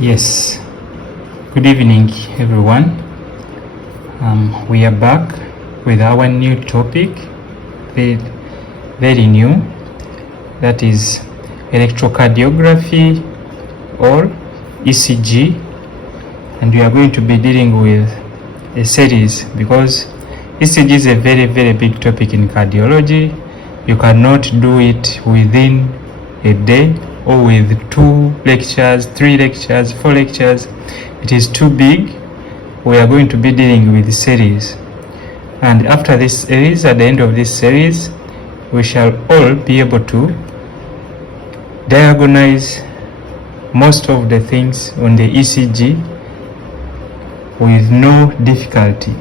Yes, good evening everyone. We are back with our new topic, very new, that is electrocardiography or ECG, and we are going to be dealing with a series because ECG is a very big topic in cardiology. You cannot do it within a day or with 2 lectures, 3 lectures, 4 lectures. It is too big. We are going to be dealing with the series, and after this series, at the end of this series, we shall all be able to diagnose most of the things on the ECG with no difficulty.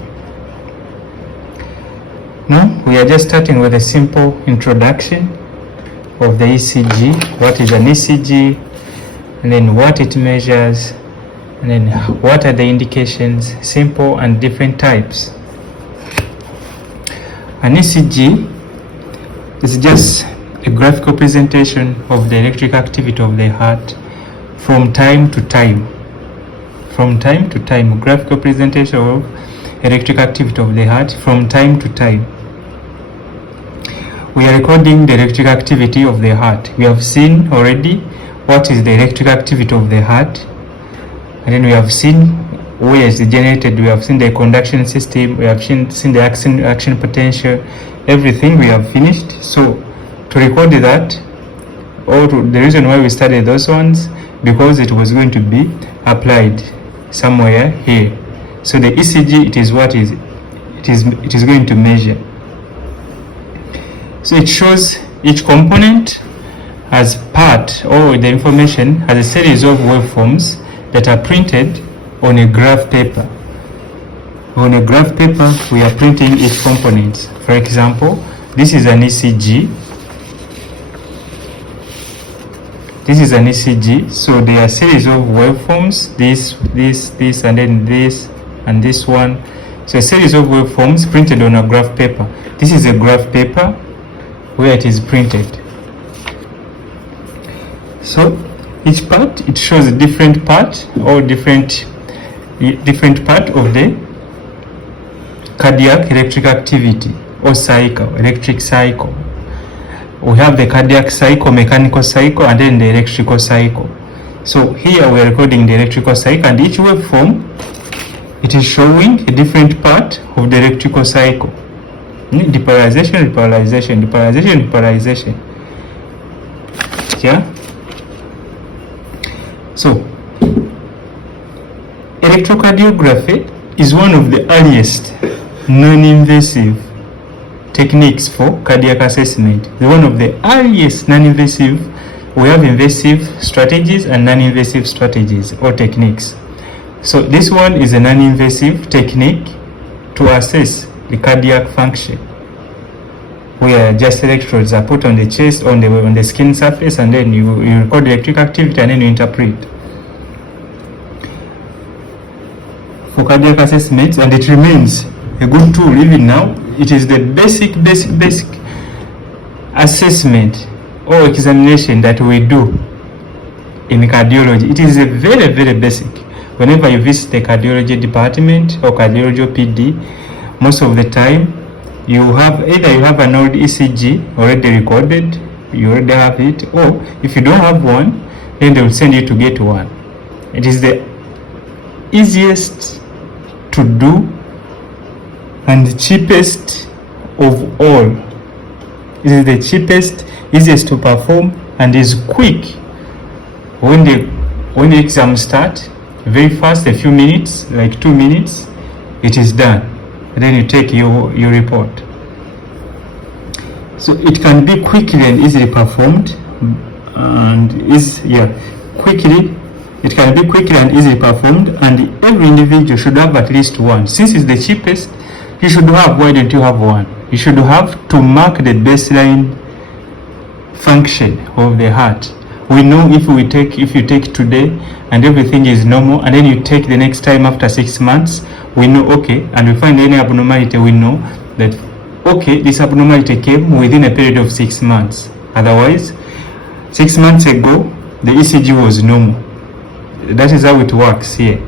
Now we are just starting with a simple introduction of the ECG, what is an ECG, and then what it measures, and then what are the indications, simple and different types. An ECG is just a graphical presentation of the electric activity of the heart from time to time. From time to time, graphical presentation of electric activity of the heart from time to time. We are recording the electric activity of the heart. We have seen already what is the electric activity of the heart, and then we have seen where it's generated. We have seen the conduction system. We have seen the action potential. Everything we have finished. So to record that, or the reason why we studied those ones, because it was going to be applied somewhere here. So the ECG, it is what it is going to measure. So it shows each component as part, or the information has a series of waveforms that are printed on a graph paper. On a graph paper, we are printing each component. For example, this is an ECG. This is an ECG. So there are a series of waveforms, this, and then this, and this one. So a series of waveforms printed on a graph paper. This is a graph paper where it is printed. So each part, it shows a different part or different part of the cardiac electric activity or cycle, electric cycle. We have the cardiac cycle, mechanical cycle, and then the electrical cycle. So here we are recording the electrical cycle, and each waveform, it is showing a different part of the electrical cycle. Depolarization. Yeah. So electrocardiography is one of the earliest non-invasive techniques for cardiac assessment. It's one of the earliest non-invasive. We have invasive strategies and non-invasive strategies or techniques. So this one is a non-invasive technique to assess the cardiac function, where just electrodes are put on the chest, on the skin surface, and then you record the electric activity and then you interpret for cardiac assessments, and it remains a good tool even now. It is the basic assessment or examination that we do in cardiology. It is a very basic. Whenever you visit the cardiology department or cardiology PD, most of the time you have an old ECG already recorded, you already have it, or if you don't have one, then they will send you to get one. It is the easiest to do and the cheapest of all. It is the cheapest, easiest to perform, and is quick. When the exams start, very fast, a few minutes, like 2 minutes, it is done. And then you take your report. So it can be quickly and easily performed, and it can be quickly and easily performed, and every individual should have at least one. Since it's the cheapest, you should have. Why don't you have one? You should have to mark the baseline function of the heart. We know if you take today and everything is normal, and then you take the next time after 6 months, we know, okay, and we find any abnormality, we know that, okay, this abnormality came within a period of 6 months. Otherwise, 6 months ago, the ECG was normal. that is how it works here.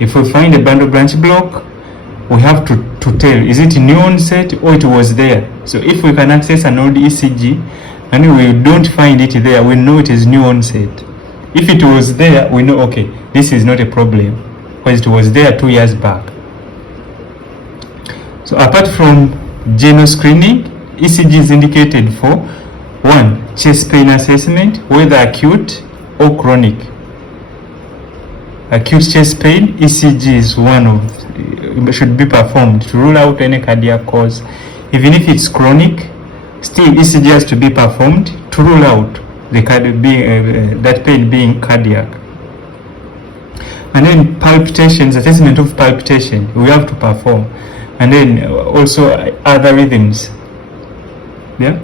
If we find a bundle branch block, we have to tell, is it new onset or it was there? So if we can access an old ECG and we don't find it there, we know it is new onset. If it was there, we know, okay, this is not a problem because it was there 2 years back. So apart from general screening, ECG is indicated for 1. Chest pain assessment, whether acute or chronic. Acute chest pain, ECG is one of, should be performed to rule out any cardiac cause. Even if it's chronic, still ECG has to be performed to rule out the that pain being cardiac. And then palpitations, assessment of palpitation, we have to perform. And then also other rhythms. Yeah.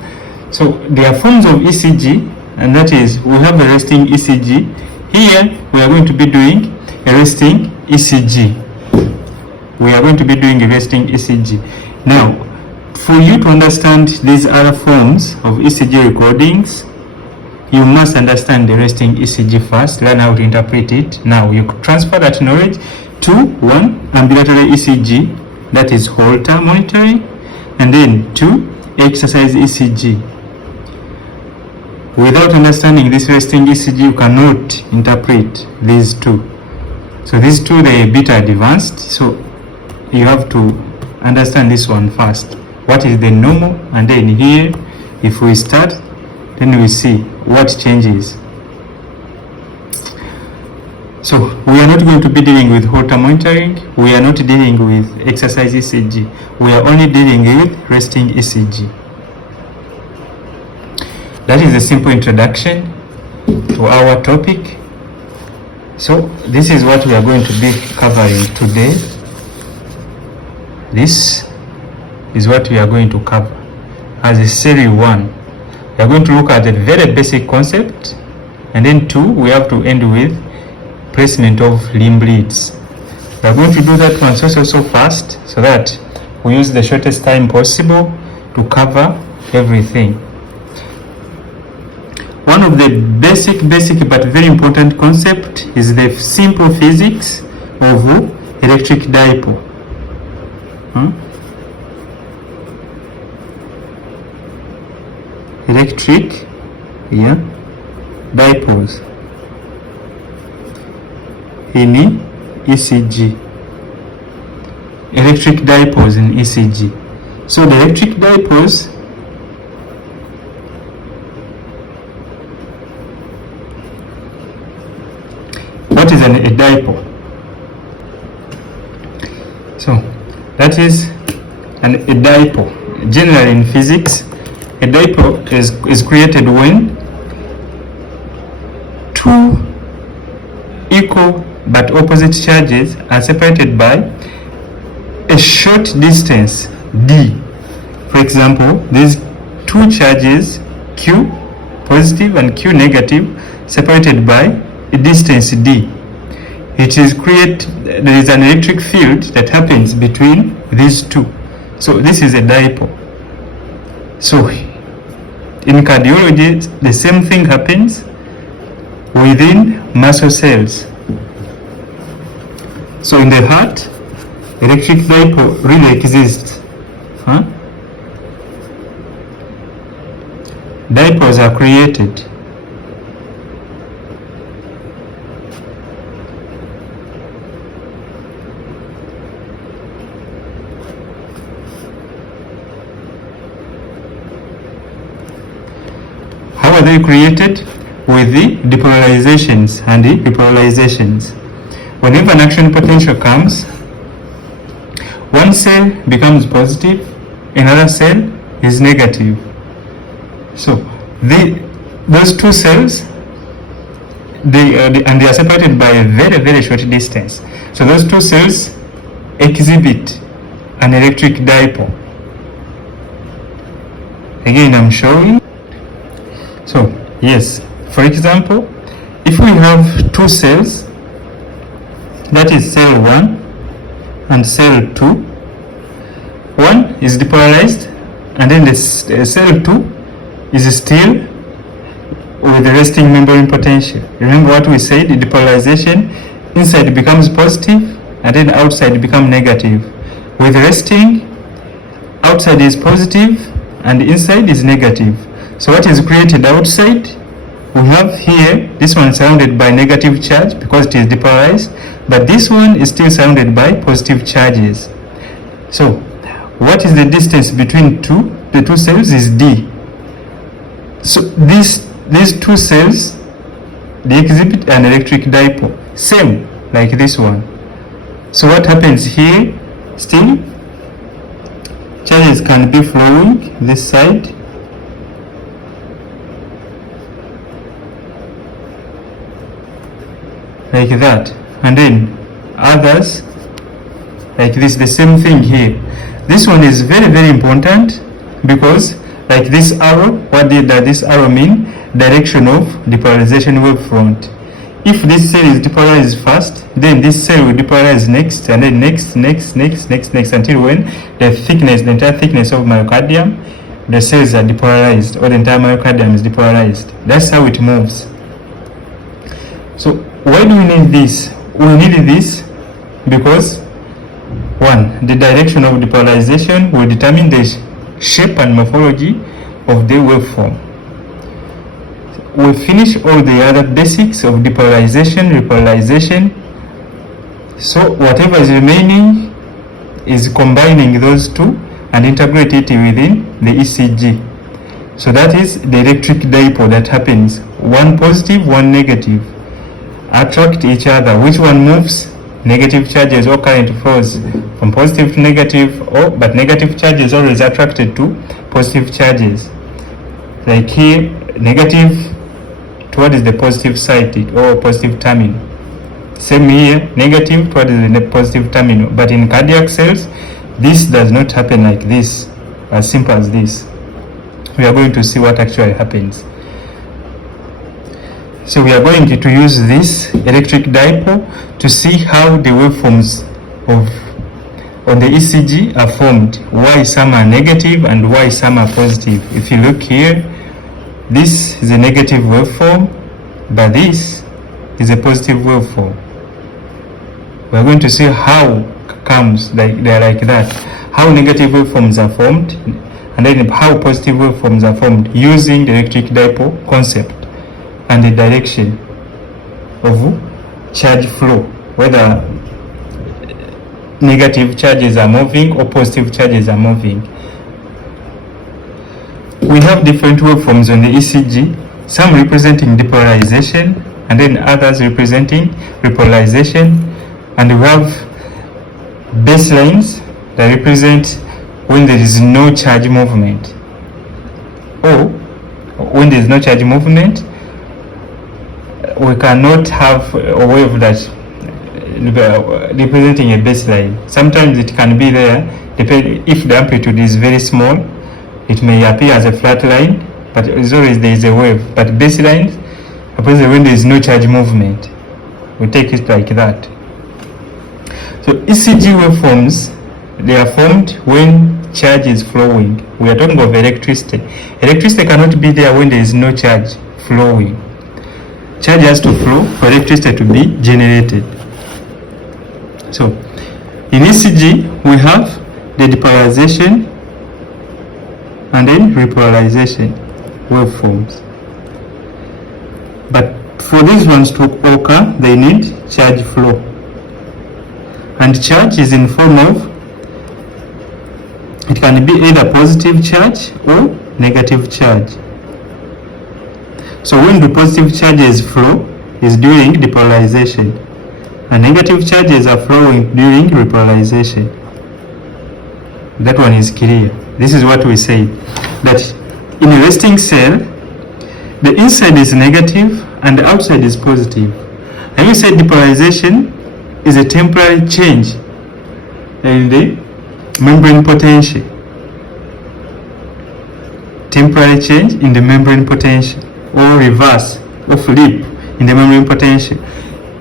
So there are forms of ECG, and that is, we have a resting ECG. Here we are going to be doing a resting ECG. We are going to be doing a resting ECG. Now, for you to understand these other forms of ECG recordings, you must understand the resting ECG first, learn how to interpret it. Now you transfer that knowledge to 1. Ambulatory ECG, that is Holter monitoring, and then 2. Exercise ECG. Without understanding this resting ECG, you cannot interpret these two. So these two, they are a bit advanced, so you have to understand this one first. What is the normal? And then here, if we start, then we see what changes. So we are not going to be dealing with Holter monitoring. We are not dealing with exercise ECG. We are only dealing with resting ECG. That is a simple introduction to our topic. So this is what we are going to be covering today. This is what we are going to cover as a series 1. We are going to look at a very basic concept, and then 2, we have to end with placement of limb leads. We are going to do that one so fast, so that we use the shortest time possible to cover everything. One of the basic but very important concept is the simple physics of electric dipole. Electric dipoles in ECG. Electric dipoles in ECG. So the electric dipoles, what is a dipole? So that is a dipole. Generally in physics, a dipole is created when two equal but opposite charges are separated by a short distance d. For example, these two charges q positive and q negative separated by a distance d. It is there is an electric field that happens between these two. So this is a dipole. So in cardiology, the same thing happens within muscle cells. So in the heart, electric dipole really exists. Dipoles are created. How are they created? With the depolarizations and the repolarizations. Whenever an action potential comes, one cell becomes positive, another cell is negative. So those two cells, they are separated by a very short distance. So those two cells exhibit an electric dipole. Again, I'm showing. So yes, for example, if we have two cells, that is cell 1 and cell 2, one is depolarized and then the cell 2 is still with the resting membrane potential. Remember what we said, the depolarization, inside becomes positive and then outside becomes negative. With resting, outside is positive and inside is negative. So what is created outside? We have here, this one is surrounded by negative charge because it is depolarized, but this one is still surrounded by positive charges. So what is the distance between the two cells is D. So these two cells, they exhibit an electric dipole, same like this one. So what happens here, still charges can be flowing this side, like that, and then others like this, the same thing here. This one is very, very important because like this arrow, what does this arrow mean? Direction of depolarization wavefront. If this cell is depolarized first, then this cell will depolarize next, and then next, until when the entire thickness of myocardium, the cells are depolarized, or the entire myocardium is depolarized. That's how it moves. So why do we need this? We need this because, one, the direction of depolarization will determine the shape and morphology of the waveform. We finish all the other basics of depolarization, repolarization. So whatever is remaining is combining those two and integrate it within the ECG. So that is the electric dipole that happens. One positive, one negative attract each other. Which one moves? Negative charges or current flows from positive to negative, but negative charges always attracted to positive charges. Like here, negative towards the positive side or positive terminal. Same here, negative towards the positive terminal. But in cardiac cells, this does not happen like this, as simple as this. We are going to see what actually happens. So we are going to use this electric dipole to see how the waveforms on the ECG are formed, why some are negative and why some are positive. If you look here, this is a negative waveform, but this is a positive waveform. We are going to see how comes like they are like that, how negative waveforms are formed, and then how positive waveforms are formed using the electric dipole concept and the direction of charge flow, whether negative charges are moving or positive charges are moving. We have different waveforms on the ECG, some representing depolarization and then others representing repolarization, and we have baselines that represent when there is no charge movement, or when there is no charge movement we cannot have a wave that representing a baseline. Sometimes it can be there, if the amplitude is very small, it may appear as a flat line, but as always there is a wave. But baselines appears when there is no charge movement. We take it like that. So ECG waveforms, they are formed when charge is flowing. We are talking of electricity. Electricity cannot be there when there is no charge flowing. Charge has to flow for electricity to be generated. So in ECG we have the depolarization and then repolarization waveforms. But for these ones to occur, they need charge flow. And charge is in form of, it can be either positive charge or negative charge. So when the positive charges flow is during depolarization, and negative charges are flowing during repolarization. That one is clear. This is what we say, that in a resting cell, the inside is negative and the outside is positive. And we said depolarization is a temporary change in the membrane potential. Temporary change in the membrane potential, or reverse or flip in the membrane potential.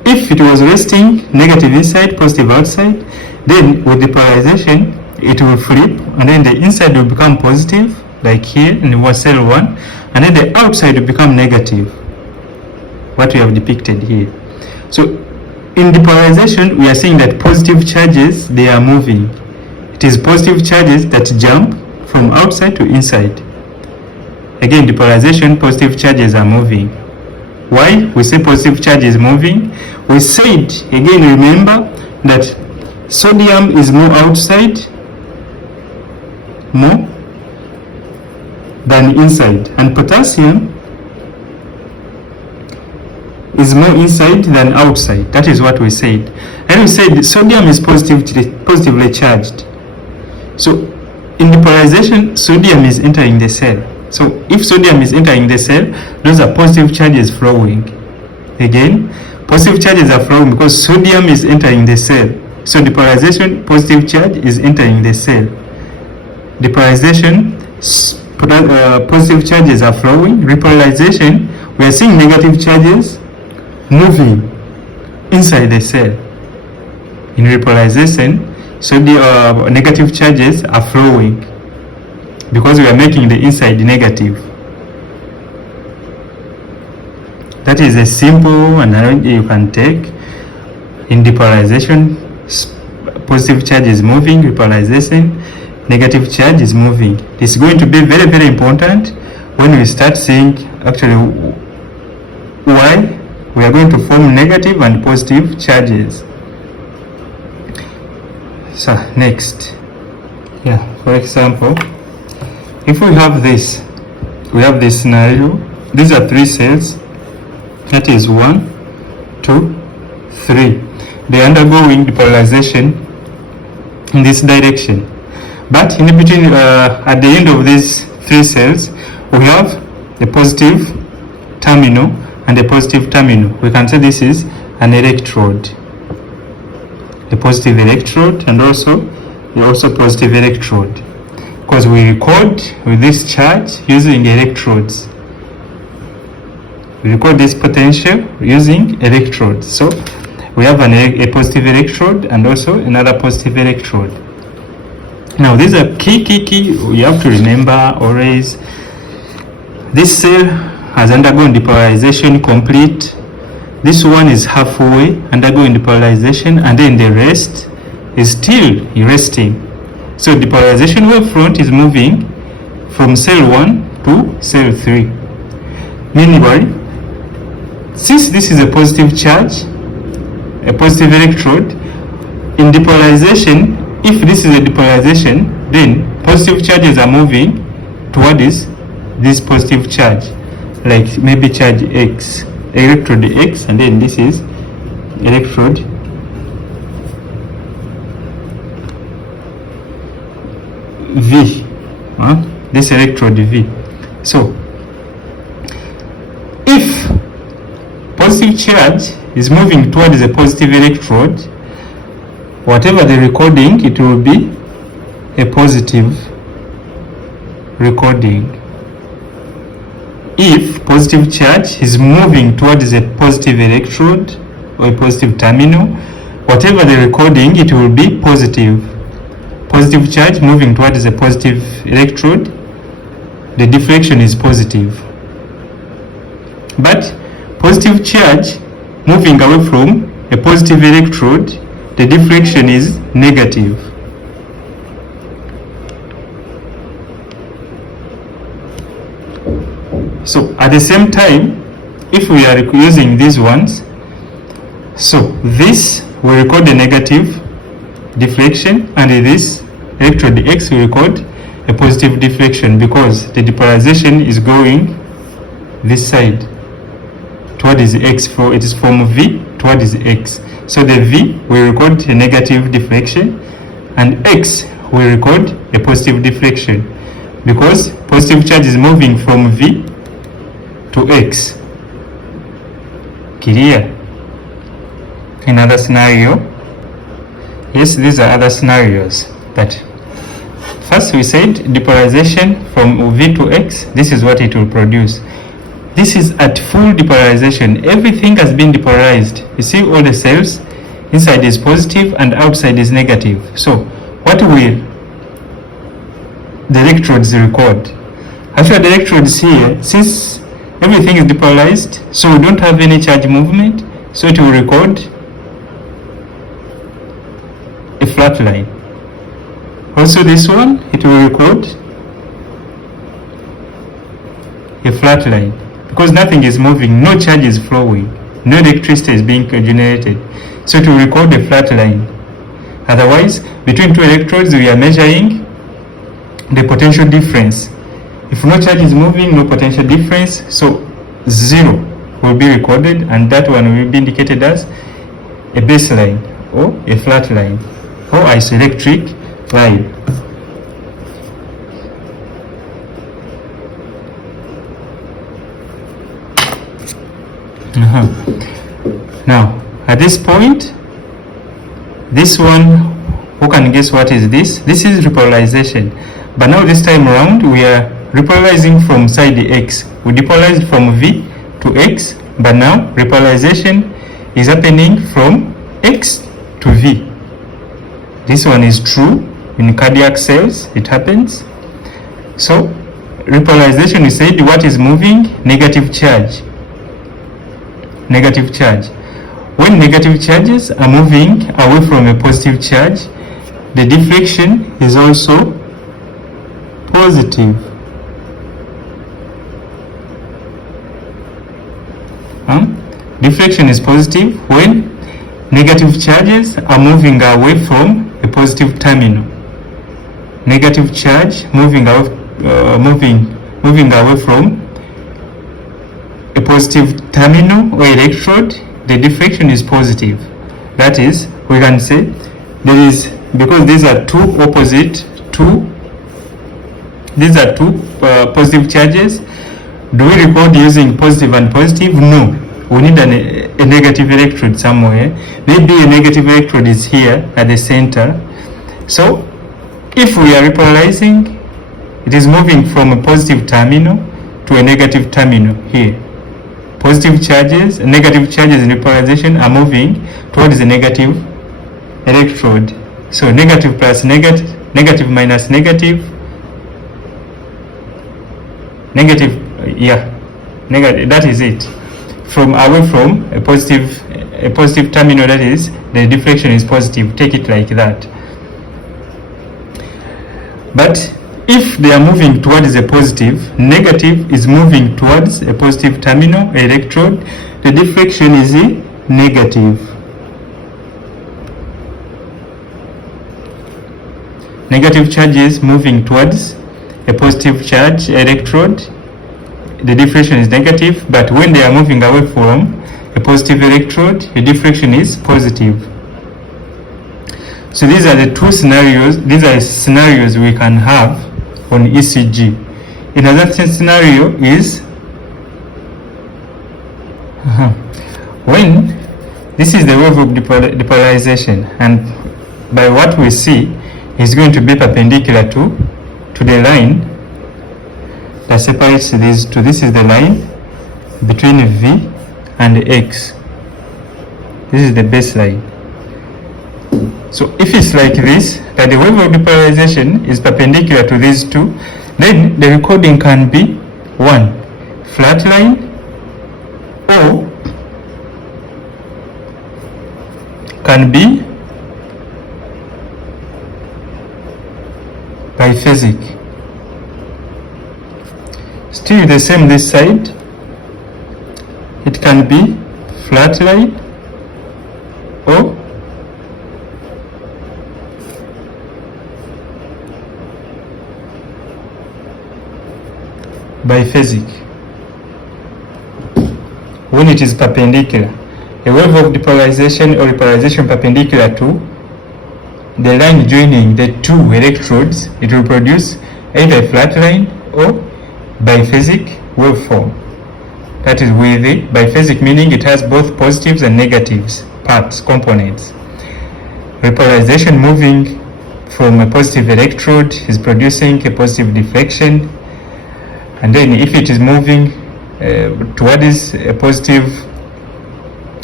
If it was resting negative inside, positive outside, then with depolarization it will flip, and then the inside will become positive, like here in cell 1, and then the outside will become negative, what we have depicted here. So in depolarization, we are seeing that positive charges, they are moving. It is positive charges that jump from outside to inside. Again, depolarization, positive charges are moving. Why we say positive charge is moving? We said, again, remember that sodium is more outside, more than inside, and potassium is more inside than outside. That is what we said. And we said sodium is positively charged. So in depolarization, sodium is entering the cell. So if sodium is entering the cell, those are positive charges flowing. Again, positive charges are flowing because sodium is entering the cell. So depolarization, positive charge is entering the cell. Depolarization, positive charges are flowing. Repolarization, we are seeing negative charges moving inside the cell. In repolarization, so the negative charges are flowing because we are making the inside negative. That is a simple analogy you can take. In depolarization, positive charge is moving. Repolarization, negative charge is moving. It's going to be very, very important when we start seeing actually why we are going to form negative and positive charges. So next, for example, if we have this scenario. These are 3 cells. That is 1, 2, 3. They are undergoing depolarization in this direction. But in between, at the end of these 3 cells, we have a positive terminal and a positive terminal. We can say this is an electrode. A positive electrode and also positive electrode. Because we record with this charge using electrodes. We record this potential using electrodes. So we have a positive electrode and also another positive electrode. Now these are key. You have to remember always. This cell has undergone depolarization complete. This one is halfway undergoing depolarization, and then the rest is still resting. So depolarization wavefront is moving from cell 1 to cell 3. Meanwhile, since this is a positive charge, a positive electrode, in depolarization, if this is a depolarization, then positive charges are moving towards this positive charge, like maybe charge X, electrode X, and then this is electrode V, this electrode V. So if positive charge is moving towards a positive electrode, whatever the recording, it will be a positive recording. If positive charge is moving towards a positive electrode or a positive terminal, whatever the recording, it will be positive. Positive charge moving towards a positive electrode, the deflection is positive. But positive charge moving away from a positive electrode, the deflection is negative. So at the same time, if we are using these ones, so this will record a negative deflection, and this electrode X will record a positive deflection because the depolarization is going this side towards the X, for it is from V towards the X. So the V will record a negative deflection and X will record a positive deflection because positive charge is moving from V to X. Clear? Another scenario. Yes, these are other scenarios, but first we said depolarization from V to X, this is what it will produce. This is at full depolarization. Everything has been depolarized. You see all the cells, inside is positive and outside is negative. So what will the electrodes record? After the electrodes here, since everything is depolarized, so we don't have any charge movement, so it will record a flat line. Also this one, it will record a flat line because nothing is moving, no charge is flowing, no electricity is being generated, so it will record a flat line. Otherwise, between two electrodes we are measuring the potential difference. If no charge is moving, no potential difference, so 0 will be recorded, and that one will be indicated as a baseline or a flat line or isoelectric line. Now, at this point, this one, who can guess what is this? This is repolarization. But now this time around, we are repolarizing from side X. We depolarized from V to X, but now repolarization is happening from X to V. This one is true in cardiac cells, it happens. So repolarization, we said what is moving? Negative charge. Negative charge. When negative charges are moving away from a positive charge, the deflection is also positive. Deflection is positive when negative charges are moving away from a positive terminal. Negative charge moving away from a positive terminal or electrode, the deflection is positive. That is, we can say there is, because these are two positive charges. Do we record using positive and positive? No. We need a negative electrode somewhere. Maybe a negative electrode is here at the center. So if we are repolarizing, it is moving from a positive terminal to a negative terminal here. Positive charges, negative charges in repolarization are moving towards the negative electrode. So negative plus negative, negative minus negative, negative, negative, that is it. From away from a positive terminal, that is, the deflection is positive. Take it like that. But if they are moving towards a positive, negative is moving towards a positive terminal, electrode, the deflection is negative. Negative charges moving towards a positive charge electrode, the deflection is negative, but when they are moving away from a positive electrode, the deflection is positive. So these are the two scenarios, these are scenarios we can have on ECG. Another scenario is when this is the wave of depolarization, and by what we see is going to be perpendicular to the line that separates these two. This is the line between V and X. This is the baseline. So if it's like this, that the wave of depolarization is perpendicular to these two, then the recording can be 1. Flat line, or can be biphasic. Still the same this side, it can be flat line or biphasic. When it is perpendicular, a wave of depolarization or repolarization perpendicular to the line joining the two electrodes, it will produce either a flat line or biphasic waveform. That is, with the biphasic meaning it has both positives and negatives parts, components. Repolarization moving from a positive electrode is producing a positive deflection, and then if it is moving towards a positive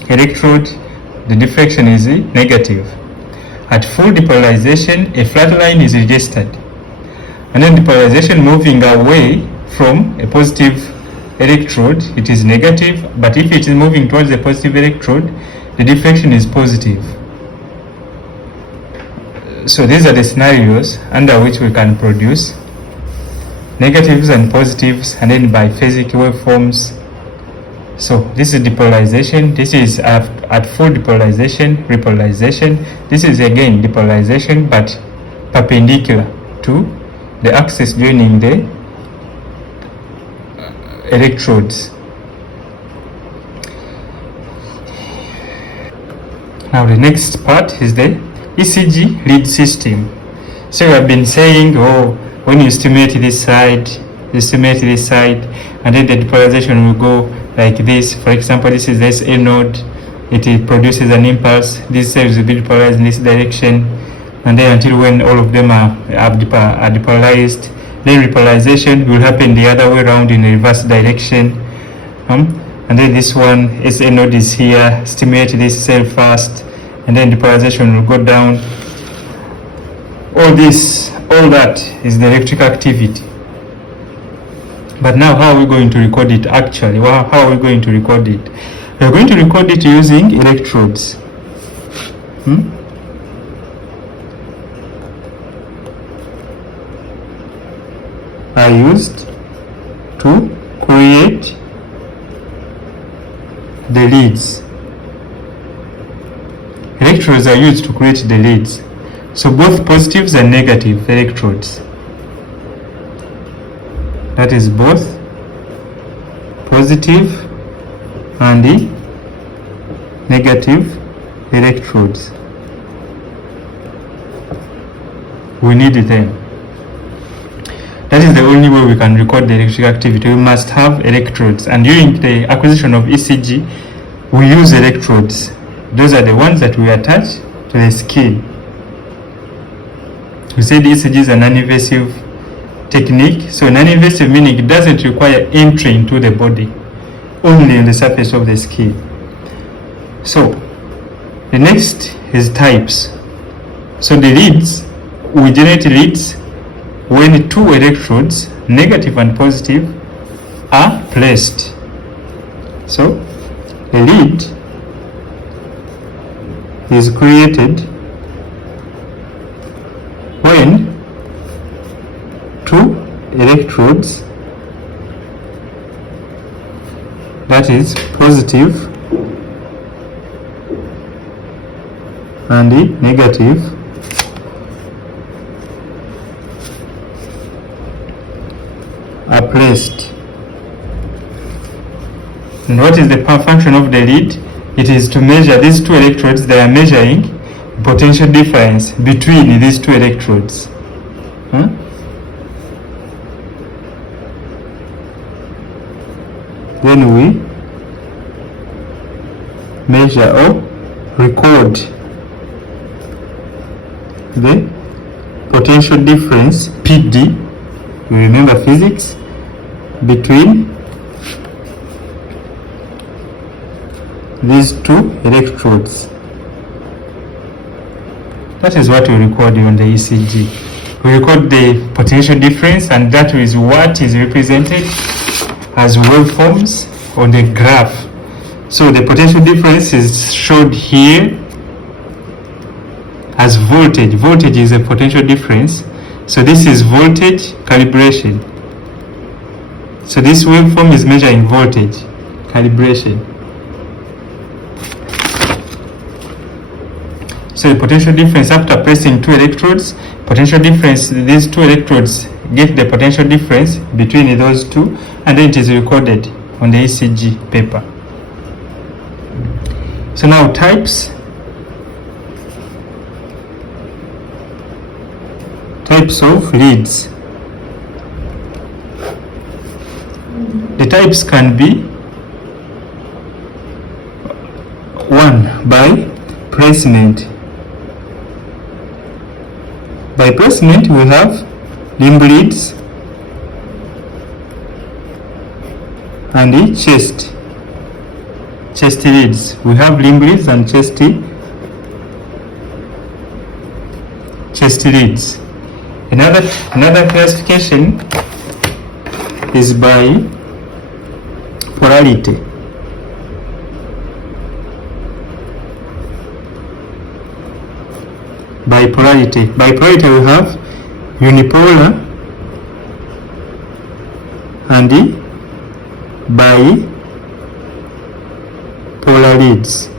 electrode, the deflection is negative. At full depolarization, a flat line is registered, and then depolarization moving away from a positive electrode, it is negative, but if it is moving towards the positive electrode, the deflection is positive. So these are the scenarios under which we can produce negatives and positives, and then biphasic waveforms. So this is depolarization, this is at full depolarization, repolarization. This is again depolarization, but perpendicular to the axis joining the electrodes. Now the next part is the ECG lead system. So we have been saying, when you stimulate this side, and then the depolarization will go like this. For example, this is the SA node. It produces an impulse. These cells will be depolarized in this direction, and then until when all of them are depolarized, then repolarization will happen the other way around in the reverse direction. And then this one, SA node is here. Stimulate this cell first, and then depolarization will go down. All that is the electrical activity. But now how are we going to record it actually? How are we going to record it? We are going to record it using electrodes. Are used to create the leads. Electrodes are used to create the leads. So both positives and negative electrodes. That is both positive and the negative electrodes. We need them. That is the only way we can record the electrical activity. We must have electrodes, and during the acquisition of ECG, we use electrodes. Those are the ones that we attach to the skin. We said ECG is a non-invasive technique. So non-invasive meaning it doesn't require entry into the body, only on the surface of the skin. So the next is types. So the leads, we generate leads when two electrodes, negative and positive, are placed. So a lead is created when two electrodes, that is positive and the negative, are placed. And what is the function of the lead? It is to measure these two electrodes. They are measuring potential difference between these two electrodes. Then we measure or record the potential difference, PD, you remember physics, between these two electrodes. That is what we record on the ECG. We record the potential difference, and that is what is represented as waveforms on the graph. So the potential difference is shown here as voltage. Voltage is a potential difference. So this is voltage calibration. So this waveform is measuring voltage calibration. So the potential difference after placing two electrodes, potential difference, these two electrodes get the potential difference between those two, and then it is recorded on the ECG paper. So now types of leads. The types can be one, by placement. By placement we have limb leads and the chest leads. We have limb leads and chest leads. Another classification is by polarity. Bipolarity. Bipolarity we have unipolar and bipolar leads.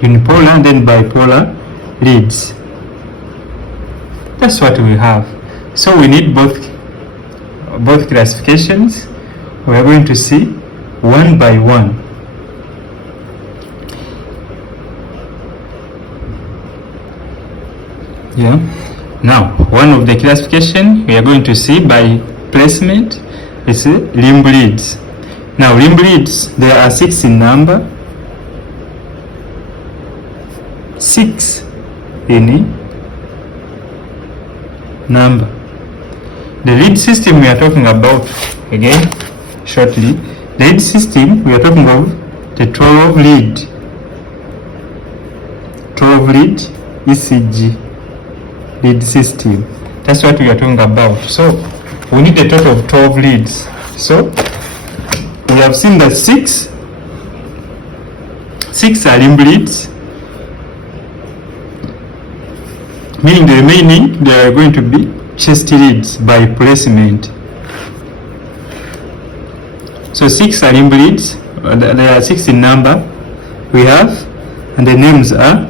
Unipolar and then bipolar leads. That's what we have. So we need both classifications. We are going to see one by one. Yeah. Now, one of the classification we are going to see by placement is limb leads. Now, limb leads, there are 6 in number. 6 in number. The lead system we are talking about, again, shortly. The lead system we are talking of the 12 lead. 12 lead ECG lead system. That's what we are talking about. So we need a total of 12 leads. So we have seen that 6 are limb leads, meaning the remaining they are going to be chest leads by placement. So 6 are limb leads. There are 6 in number we have, and the names are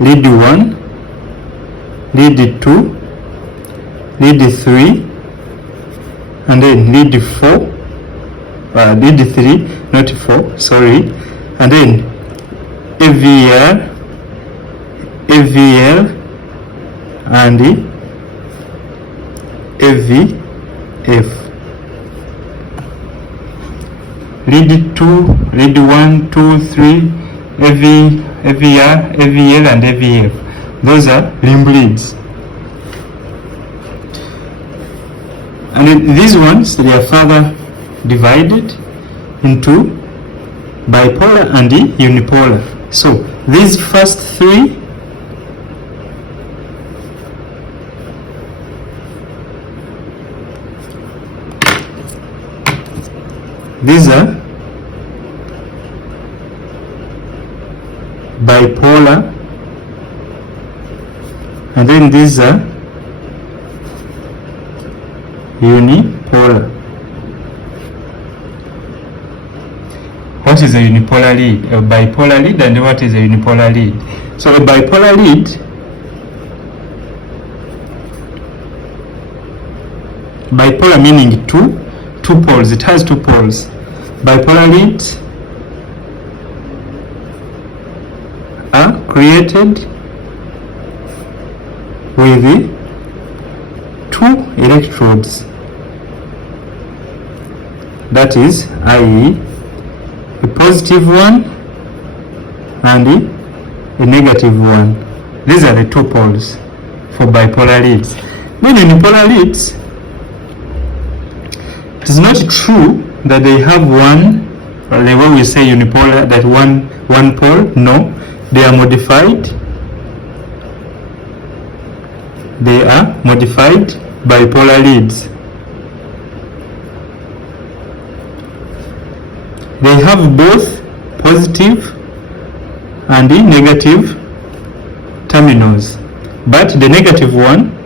lead 1, lead 2, lead 3, and then lead 4, lead 3, not 4, sorry, and then AVL, and AVF. Lead 2, lead 1, 2, 3, AVR, AVL, and AVF. Those are limb leads. And then these ones, they are further divided into bipolar and unipolar. So these first 3 these are bipolar, and then these are unipolar. What is a unipolar lead? A bipolar lead, and what is a unipolar lead? So a bipolar lead bipolar meaning two poles. It has 2 poles. Bipolar leads are created with 2 electrodes, that is, i.e., a positive one and a negative one. These are the 2 poles for bipolar leads. When unipolar leads, it is not true that they have one, the way we say unipolar, that one pole. No, they are modified. They are modified bipolar leads. They have both positive and negative terminals, but the negative one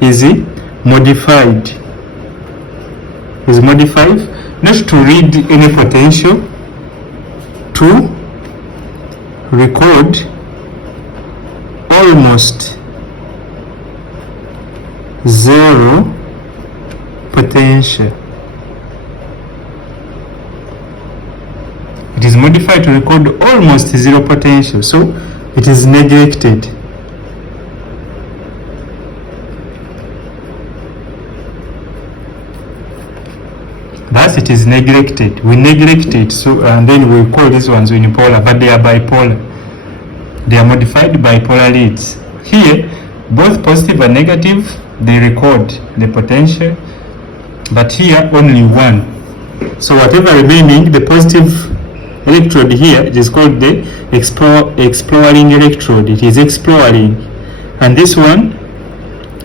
is modified. Not to read any potential, to record almost 0 potential. It is modified to record almost 0 potential, so it is neglected. Thus it is neglected. We neglect it, so and then we call these ones unipolar, but they are bipolar. They are modified bipolar leads. Here, both positive and negative, they record the potential, but here only one. So whatever remaining, the positive electrode here, it is called the exploring electrode. It is exploring. And this one,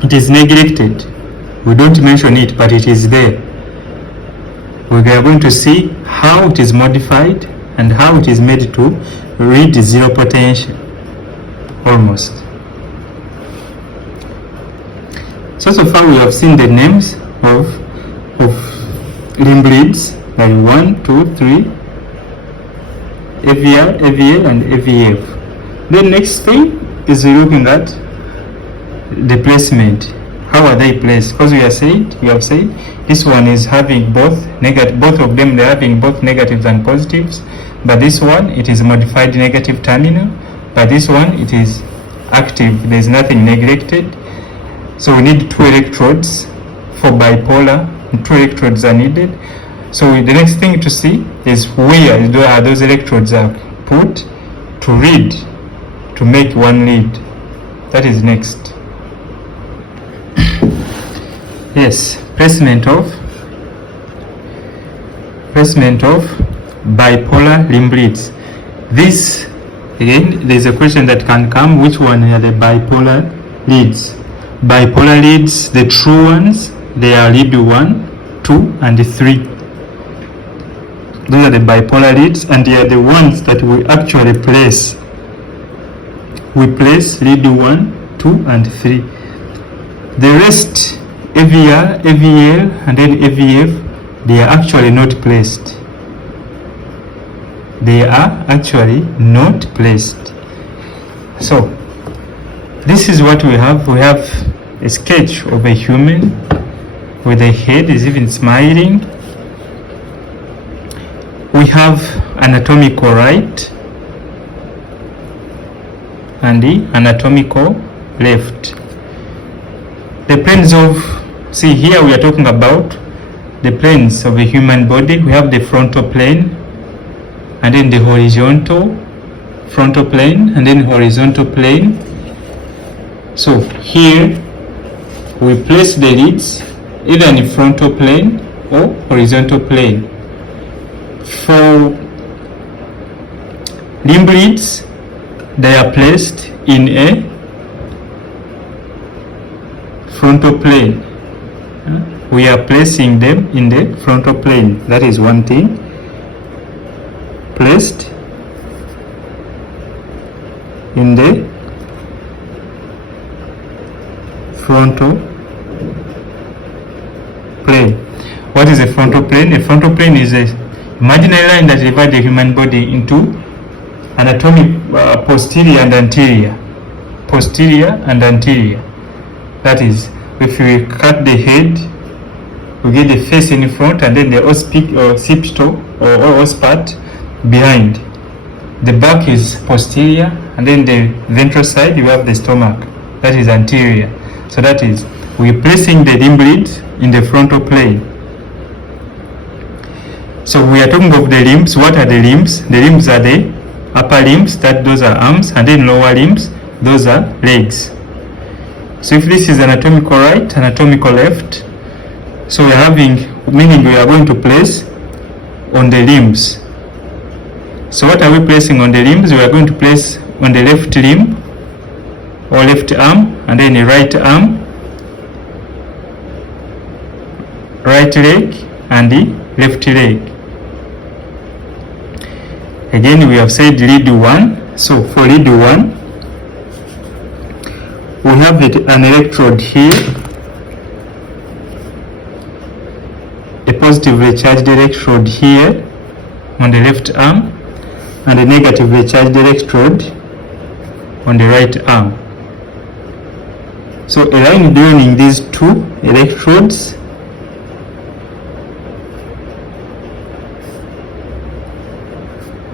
it is neglected. We don't mention it, but it is there. We are going to see how it is modified and how it is made to read zero potential, almost. So far we have seen the names of limb leads, like 1, 2, 3, AVR, AVL, and AVF. The next thing is looking at the placement. How are they placed? Because we have said this one is having both of them, they're having both negatives and positives. But this one, it is modified negative terminal. But this one, it is active. There's nothing neglected. So we need 2 electrodes for bipolar. 2 electrodes are needed. So the next thing to see is where those electrodes are put to read, to make one lead. That is next. Yes, placement of bipolar limb leads. This, again, there's a question that can come, which one are the bipolar leads? Bipolar leads, the true ones, they are lead 1, 2, and 3. Those are the bipolar leads, and they are the ones that we actually place. We place lead 1, 2, and 3. The rest, AVR, AVL, and then AVF, they are actually not placed. They are actually not placed. So, this is what we have. We have a sketch of a human with the head is even smiling. We have anatomical right and the anatomical left. The planes of, see here we are talking about the planes of a human body. We have the frontal plane and then the horizontal frontal plane and then horizontal plane. So here we place the leads either in the frontal plane or horizontal plane. For limb leads, they are placed in a frontal plane. We are placing them in the frontal plane. That is one thing. Placed in the frontal plane. What is a frontal plane? A frontal plane is a imaginary line that divides the human body into anatomic posterior and anterior. Posterior and anterior. That is, if we cut the head, we get the face in front and then the occipital or ospart behind. The back is posterior and then the ventral side you have the stomach. That is anterior. So that is, we're placing the limb leads in the frontal plane. So we are talking of the limbs. What are the limbs? The limbs are the upper limbs, those are arms, and then lower limbs, those are legs. So if this is anatomical right, anatomical left, so we are having, meaning we are going to place on the limbs. So what are we placing on the limbs? We are going to place on the left limb or left arm, and then the right arm, right leg, and the left leg. Again, we have said lead 1. So for lead 1, we have an electrode here, a positively charged electrode here on the left arm, and a negatively charged electrode on the right arm. So a line joining these two electrodes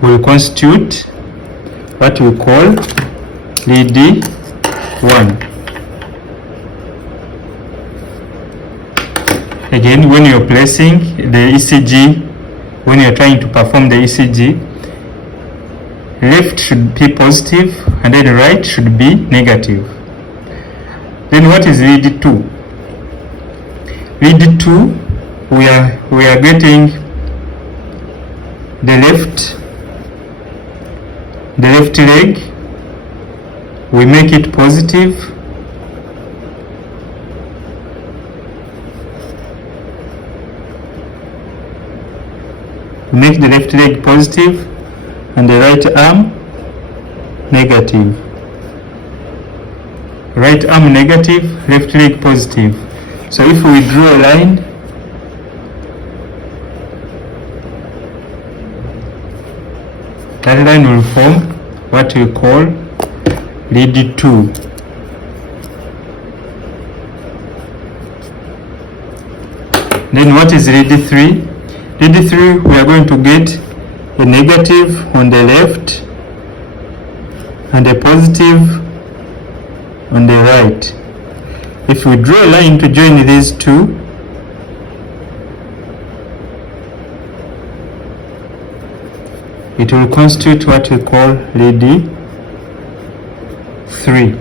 will constitute what we call lead 1. Again, when you're placing the ECG, when you're trying to perform the ECG, left should be positive and then right should be negative. Then what is lead 2? Lead 2, we are getting the left the left leg, we make it positive, make the left leg positive and the right arm negative. Right arm negative, left leg positive. So if we draw a line, that line will form what we call lead 2. Then what is lead 3? Lead 3, we are going to get a negative on the left and a positive on the right. If we draw a line to join these two, it will constitute what we call lead 3.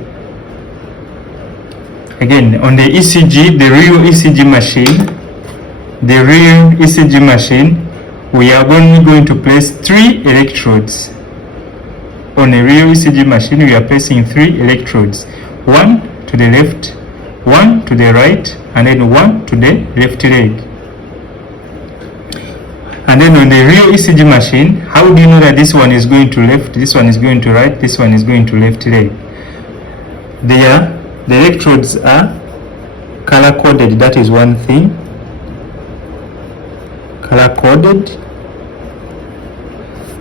Again, on the ECG, the real ECG machine, we are only going to place 3 electrodes. On a real ECG machine, we are placing 3 electrodes. 1 to the left, 1 to the right, and then 1 to the left leg. And then on the real ECG machine, how do you know that this one is going to left, this one is going to right, this one is going to left leg? The electrodes are color coded. That is one thing. Color coded.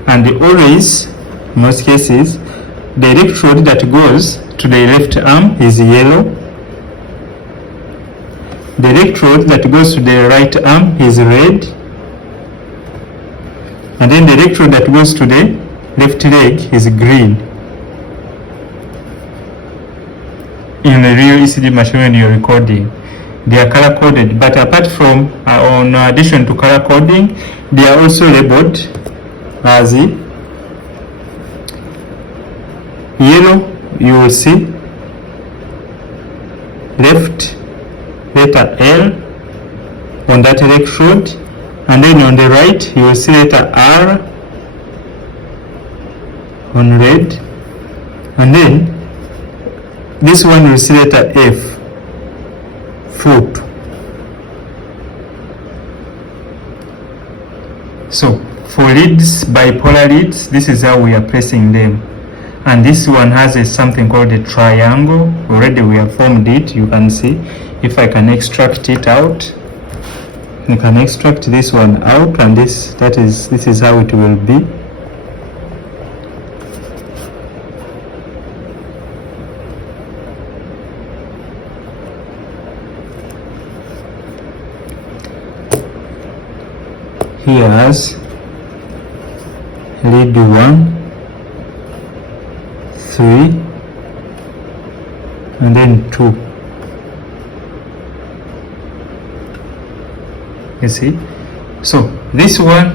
And always, in most cases, the electrode that goes to the left arm is yellow. The electrode that goes to the right arm is red. And then the electrode that goes to the left leg is green. In the real ECG machine when you're recording, they are color coded. But apart from, in addition to color coding, they are also labeled as yellow. You will see left letter L on that electrode, and then on the right you will see letter R on red, and then this one will see letter F, foot. So for leads, bipolar leads, this is how we are placing them. And this one has something called a triangle. Already we have formed it. You can see if I can extract it out. You can extract this one out, and this is how it will be. Here has lead 1, 3, and then 2. You see, so this one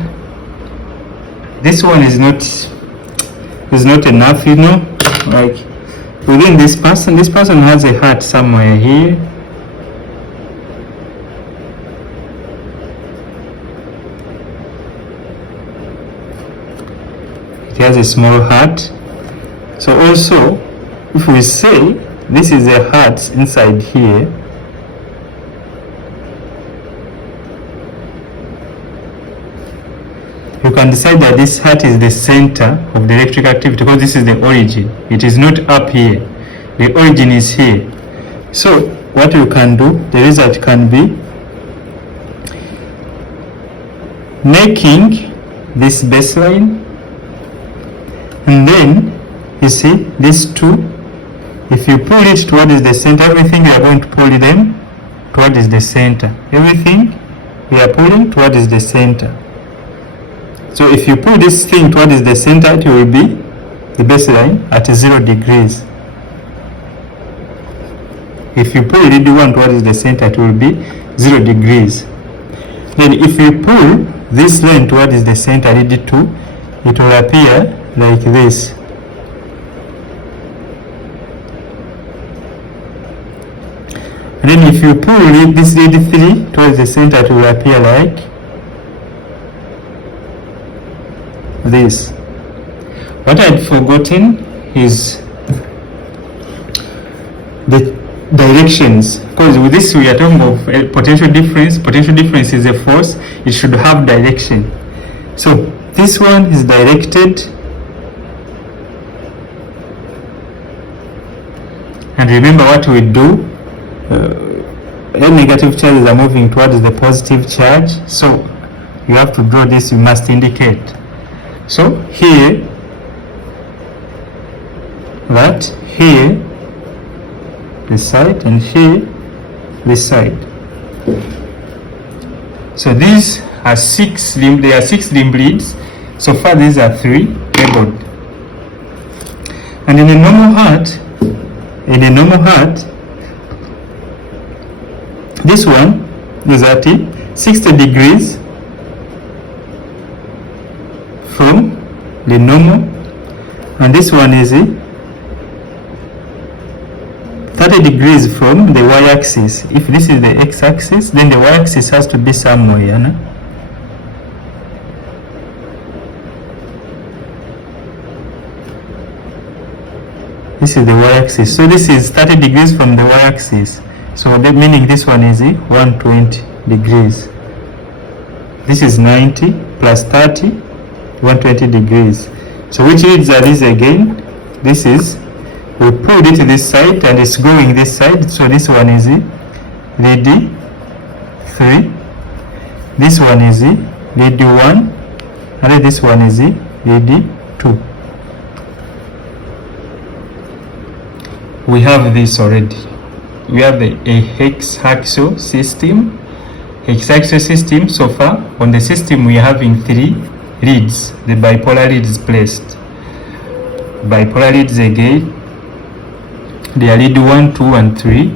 is not enough, you know, like within this person has a heart somewhere here. It has a small heart. So also, if we say this is a heart inside here, you can decide that this heart is the center of the electric activity because this is the origin. It is not up here. The origin is here. So what you can do, the result can be making this baseline, and then you see these two, if you pull it towards the center, everything you are going to pull them towards the center. Everything we are pulling towards the center. So if you pull this thing towards the center, it will be the baseline at 0 degrees. If you pull lead 1 towards the center, it will be 0 degrees. Then if you pull this line towards the center, lead 2, it will appear like this. And then if you pull this lead 3 towards the center, it will appear like this. What I'd forgotten is the directions, because with this we are talking of a potential difference. Potential difference is a force, it should have direction. So this one is directed, and remember what we do, all negative charges are moving towards the positive charge, so you have to draw this, you must indicate. So here, that here this side, and here this side. So these are there are 6 limb leads. So far these are 3 labeled. And in a normal heart, this one is at 60 degrees from the normal, and this one is 30 degrees from the y-axis. If this is the x-axis, then the y-axis has to be somewhere, no? This is the y-axis. So this is 30 degrees from the y-axis. So that meaning this one is 120 degrees. This is 90 plus 30, 120 degrees. So which leads are these again? This is, we pulled it to this side and it's going this side. So this one is lead 3. This one is lead 1. And this one is lead 2. We have this already. We have a hexaxial system. Hexaxial system, so far on the system we are having 3 leads. The bipolar lead is placed. Bipolar leads again, they are lead 1, 2 and 3.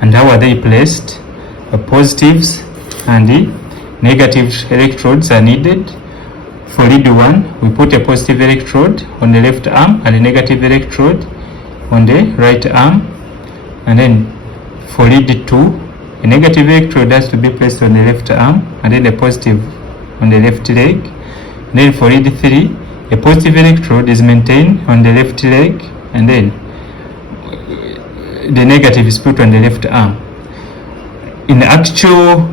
And how are they placed? Positives and the negative electrodes are needed. For lead 1, we put a positive electrode on the left arm and a negative electrode on the right arm. And then for lead 2, a negative electrode has to be placed on the left arm and then a positive on the left leg. And then for lead 3, a positive electrode is maintained on the left leg and then the negative is put on the left arm. In the actual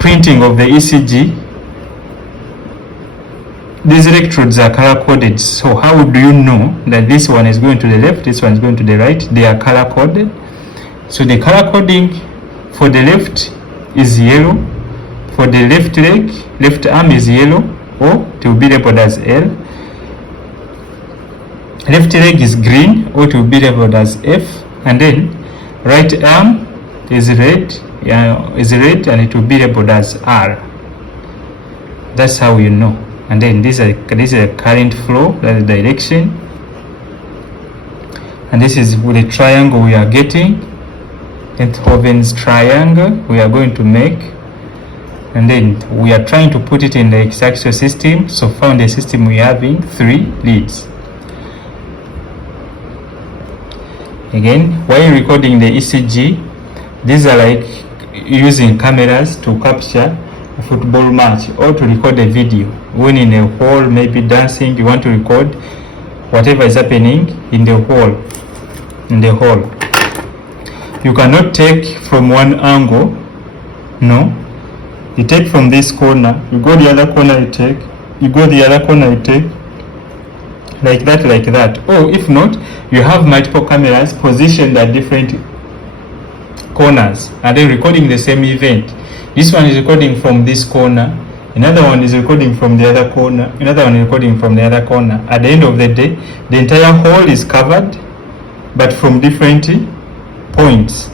printing of the ECG, these electrodes are color coded. So how do you know that this one is going to the left, this one is going to the right? They are color coded. So the color coding for the left is yellow, for the left leg, left arm is yellow, or it will be labeled as L. Left leg is green, or it will be labeled as F. And then right arm is red, and it will be labeled as R. That's how you know. And then this is a current flow, that is direction. And this is the triangle we are getting, Enthoven's triangle we are going to make. And then we are trying to put it in the hexaxial system. So far in the system we are having 3 leads. Again, while recording the ECG, these are like using cameras to capture a football match or to record a video. When in a hall, maybe dancing, you want to record whatever is happening in the hall. You cannot take from one angle. No. You take from this corner, you go the other corner, you take, you go the other corner, you take, like that. Or if not, you have multiple cameras positioned at different corners and then recording the same event. This one is recording from this corner, another one is recording from the other corner, another one is recording from the other corner. At the end of the day, the entire hall is covered, but from different points.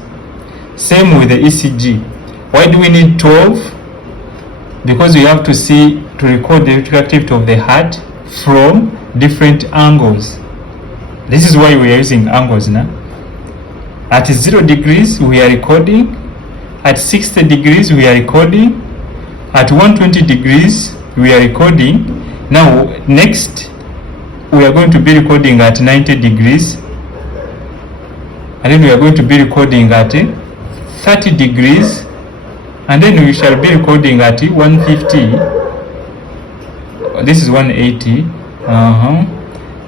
Same with the ECG. Why do we need 12? Because we have to record the electrical activity of the heart from different angles. This is why we are using angles now. At 0 degrees we are recording, at 60 degrees we are recording, at 120 degrees we are recording. Now next we are going to be recording at 90 degrees, and then we are going to be recording at 30 degrees, and then we shall be recording at 150. This is 180.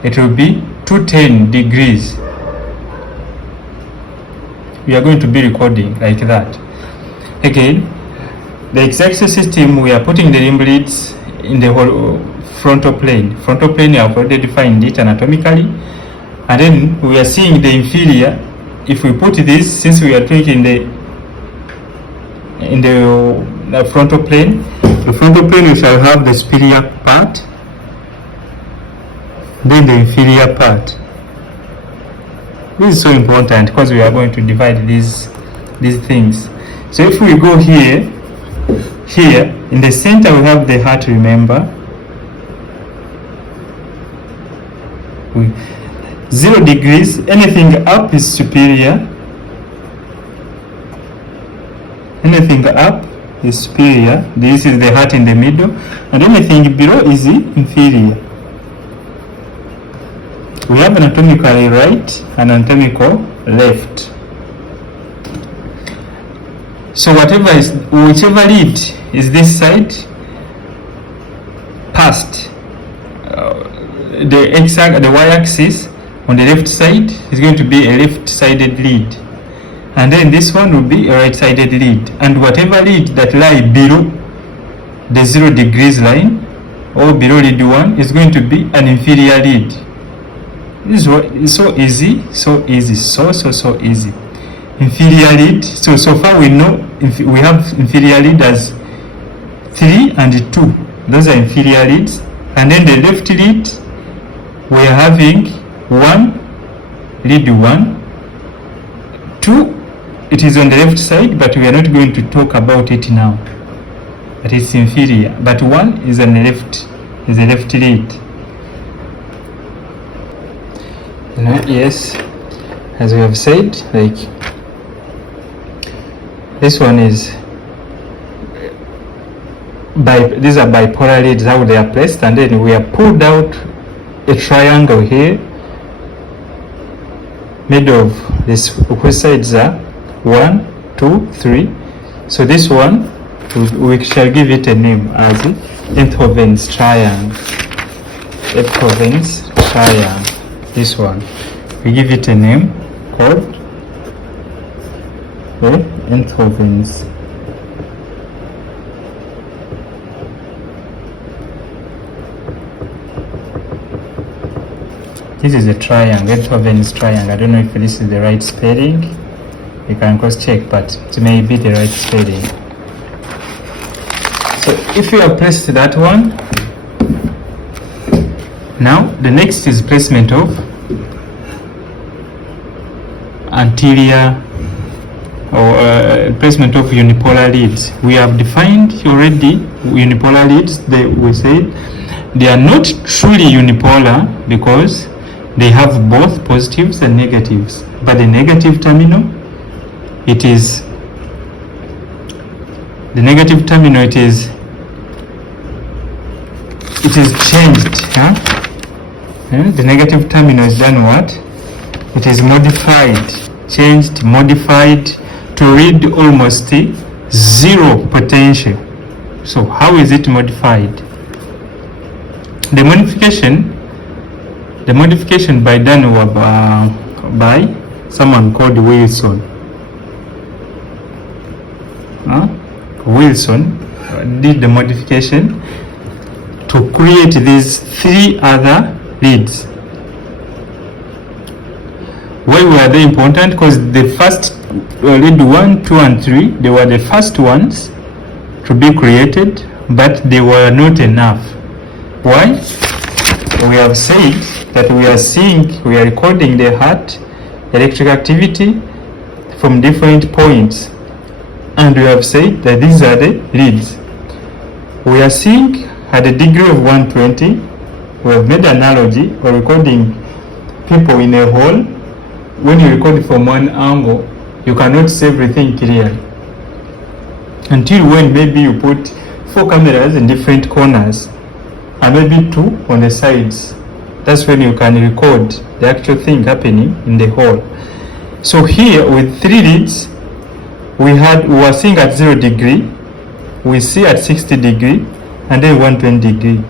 it will be 210 degrees. We are going to be recording like that. Again, the hexaxial system, we are putting the limb leads in the whole frontal plane. Frontal plane, I have already defined it anatomically. And then we are seeing the inferior. If we put this, since we are doing in the frontal plane, the frontal plane we shall have the superior part, then the inferior part. This is so important because we are going to divide these things. So if we go here in the center we have the heart, remember. 0 degrees, anything up is superior. Anything up is superior. This is the heart in the middle, and anything below is inferior. We have anatomically right and anatomical left. So whichever lead is this side past the y-axis on the left side is going to be a left-sided lead, and then this one will be a right-sided lead, and whatever lead that lie below the 0 degrees line or below lead 1 is going to be an inferior lead. This is so easy, so easy. Inferior lead. So far we know we have inferior lead as 3 and 2. Those are inferior leads. And then the left lead, we are having 1, lead 1, 2. It is on the left side, but we are not going to talk about it now. But it's inferior. But 1 is on the left, is a left lead. Yes, as we have said, like this one is these are bipolar leads, how they are placed, and then we have pulled out a triangle here made of this, which sides are 1, 2, 3. So this one we shall give it a name as Enthovens triangle. Enthovens triangle. This one, we give it a name called Enthovens. This is a triangle, Enthovens triangle. I don't know if this is the right spelling. You can cross check, but it may be the right spelling. So if you have placed that one, now the next is placement of anterior or placement of unipolar leads. We have defined already unipolar leads. We said they are not truly unipolar because they have both positives and negatives. But the negative terminal, it is changed. The negative terminal is done what? It is modified, changed, modified to read almost 0 potential. So how is it modified? The modification by done by someone called Wilson. Wilson did the modification to create these 3 other leads. Why were they important? Because the first lead 1, 2 and 3, they were the first ones to be created, but they were not enough. Why? We have said that we are recording the heart electric activity from different points, and we have said that these are the leads. We are seeing at a degree of 120. We have made an analogy. We're recording people in a hall. When you record from one angle, you cannot see everything clearly until when maybe you put 4 cameras in different corners and maybe 2 on the sides. That's when you can record the actual thing happening in the hall. So here with 3 leads, we were seeing at 0 degree, we see at 60 degree, and then 120 degree.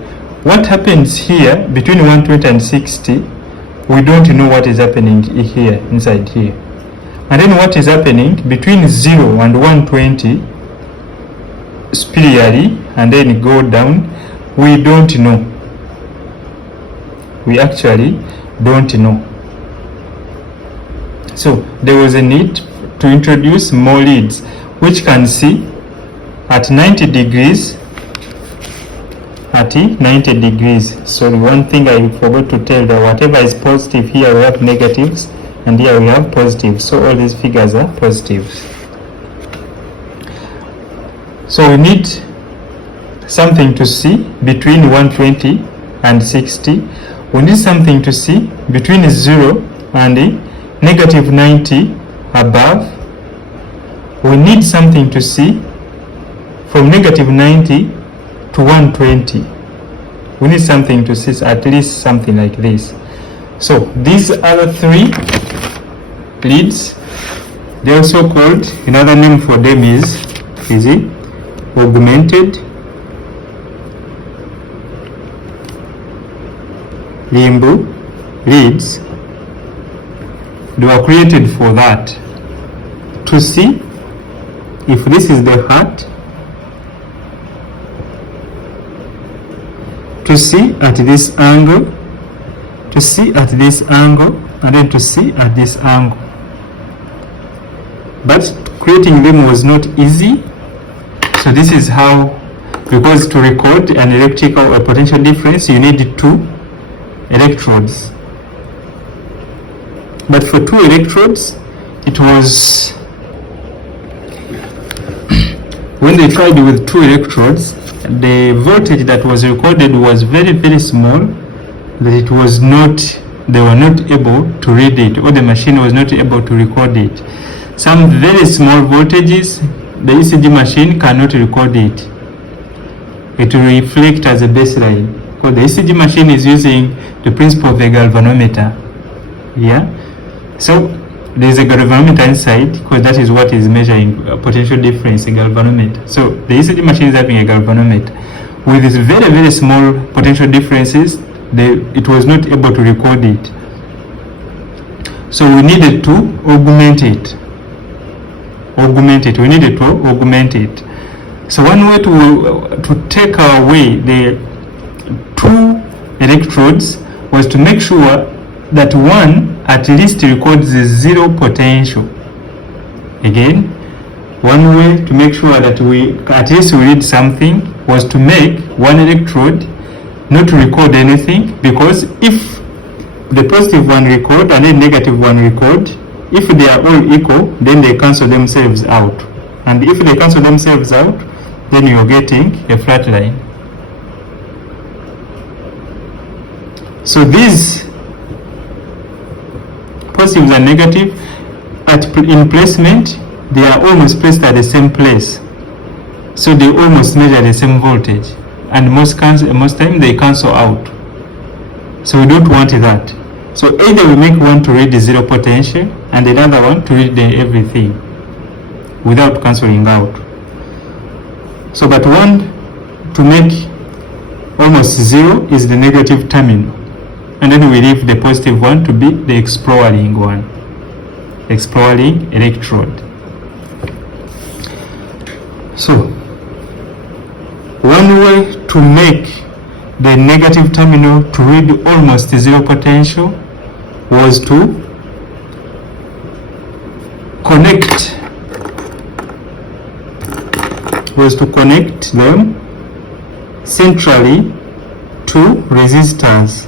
what happens here between 120 and 60, we don't know what is happening here, inside here. And then what is happening between 0 and 120 spirally and then go down, we don't know. We actually don't know. So there was a need to introduce more leads which can see at 90 degrees. At 90 degrees. So one thing I forgot to tell, that whatever is positive here we have negatives and here we have positives. So all these figures are positives. So we need something to see between 120 and 60. We need something to see between 0 and negative 90 above. We need something to see from negative 90 to 120. We need something to see at least something like this. So these are the three leads. They are also called, another name for them is augmented limb leads. They were created for that, to see if this is the heart, to see at this angle, to see at this angle, and then to see at this angle. But creating them was not easy. So this is how, because to record an electrical or potential difference you need 2 electrodes. But for 2 electrodes, it was when they tried with 2 electrodes, the voltage that was recorded was very, very small, that it was not, they were not able to read it, or the machine was not able to record it. Some very small voltages, the ECG machine cannot record it. It will reflect as a baseline, because the ECG machine is using the principle of a galvanometer. Yeah, so there is a galvanometer inside, because that is what is measuring potential difference in galvanometer. So the ECG machine is having a galvanometer. With these very, very small potential differences, it was not able to record it. So we needed to augment it. We needed to augment it. So one way to take away the 2 electrodes was to make sure that one at least records the 0 potential. Again, one way to make sure that we at least read something was to make one electrode not to record anything, because if the positive one record and the negative one record, if they are all equal, then they cancel themselves out. And if they cancel themselves out, then you're getting a flat line. So these positives and negative, in placement, they are almost placed at the same place. So they almost measure the same voltage. And most time they cancel out. So we don't want that. So either we make one to read the 0 potential and another one to read the everything without cancelling out. So but one to make almost 0 is the negative terminal. And then we leave the positive one to be the exploring one. Exploring electrode. So one way to make the negative terminal to read almost 0 potential was to connect them centrally to resistors.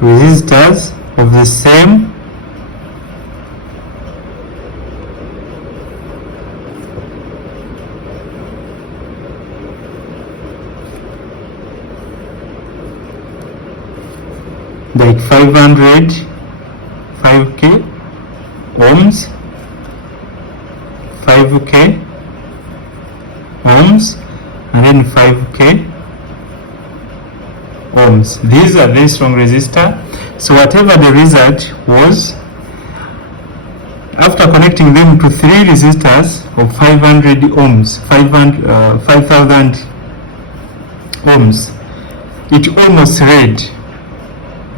Resistors of the same like 5K ohms, 5K ohms, and then 5K ohms. These are very strong resistor. So whatever the result was, After connecting them to 3 resistors of 500 ohms, 5,000 ohms, it almost read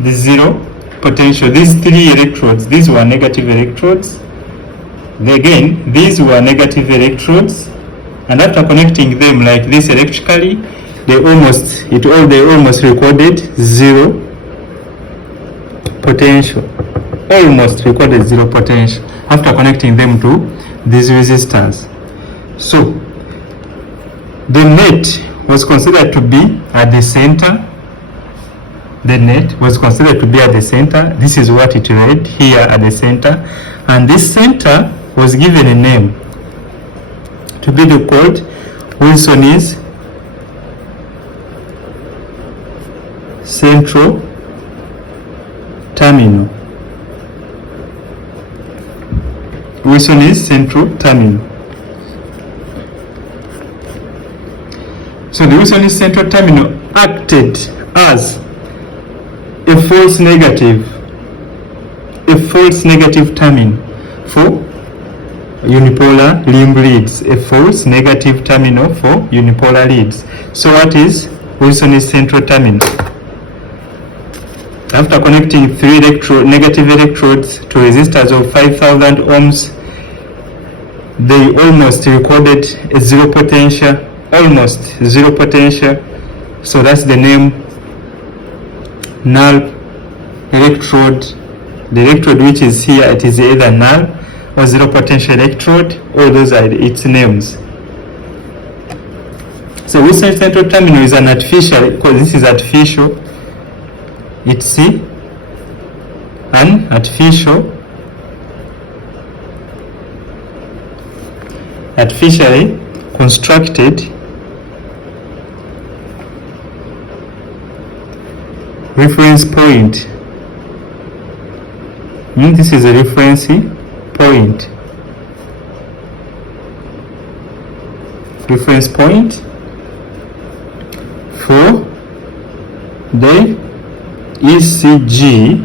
the zero potential. These 3 electrodes, these were negative electrodes. Again, these were negative electrodes, and after connecting them like this electrically, they almost recorded zero potential. Almost recorded zero potential after connecting them to these resistors. So the net was considered to be at the center. The net was considered to be at the center. This is what it read here at the center, and this center was given a name to be called Wilson's central terminal. Wilson's central terminal. So the Wilson's central terminal acted as a false negative terminal for unipolar limb leads. A false negative terminal for unipolar leads. So what is Wilson's central terminal? After connecting 3 negative electrodes to resistors of 5,000 ohms, they almost recorded a zero potential, almost zero potential. So that's the name null electrode. The electrode which is here, it is either null or zero potential electrode, all those are its names. So Wilson's central terminal is an artificial, because this is artificial. It's an artificially constructed reference point. This is a reference point. Reference point for the ECG,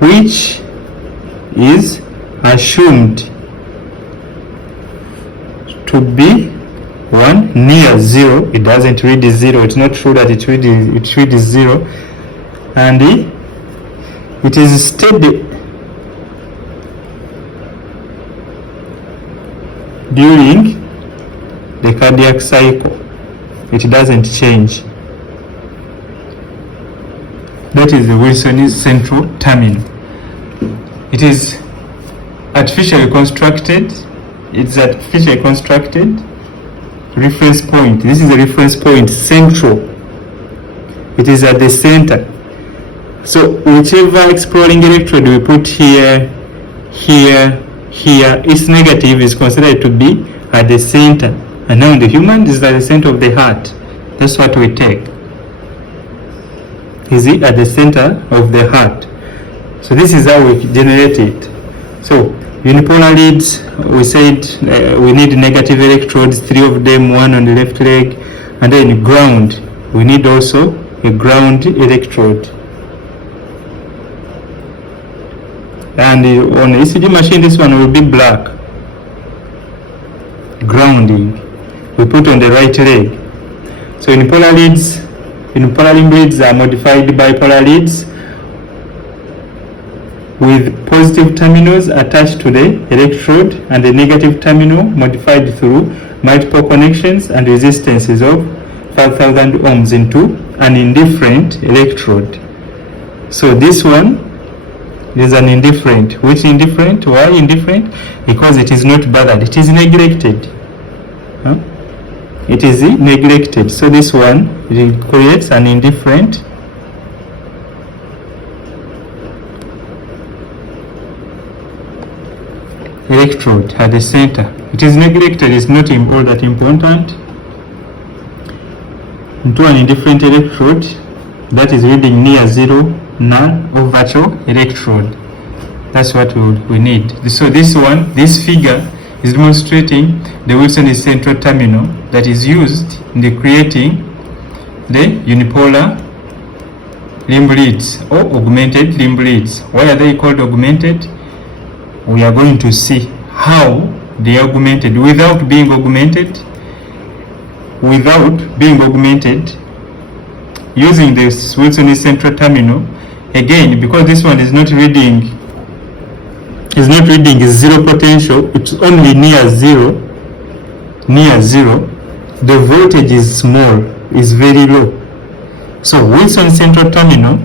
which is assumed to be 1 near 0. It doesn't read 0. It's not true that it reads 0, and it is steady during the cardiac cycle. It doesn't change. That is the Wilson's central terminal. It is artificially constructed. It's artificially constructed reference point. This is a reference point, central. It is at the center. So whichever exploring electrode we put here, its negative is considered to be at the center. And now in the human, this is at the center of the heart. That's what we take. Is it at the center of the heart? So this is how we generate it. So unipolar leads, we said we need negative electrodes, 3 of them, 1 on the left leg, and then ground. We need also a ground electrode. And on the ECG machine, this one will be black. Grounding. We put on the right leg. So unipolar leads, unipolar limb leads are modified bipolar leads with positive terminals attached to the electrode and the negative terminal modified through multiple connections and resistances of 5,000 ohms into an indifferent electrode. So this one is an indifferent. Which indifferent? Why indifferent? Because it is not bothered. It is neglected. It is neglected. So this one creates an indifferent electrode at the center. It is neglected. It's not all that important. Into an indifferent electrode that is reading near 0, null or virtual electrode. That's what we need. So this figure is demonstrating the Wilson's central terminal that is used in the creating the unipolar limb leads or augmented limb leads. Why are they called augmented? we are going to see how they are augmented without being augmented, using this Wilson's central terminal. Again, because this one is not reading zero potential, it's only near zero, the voltage is small, is very low. So Wilson's central terminal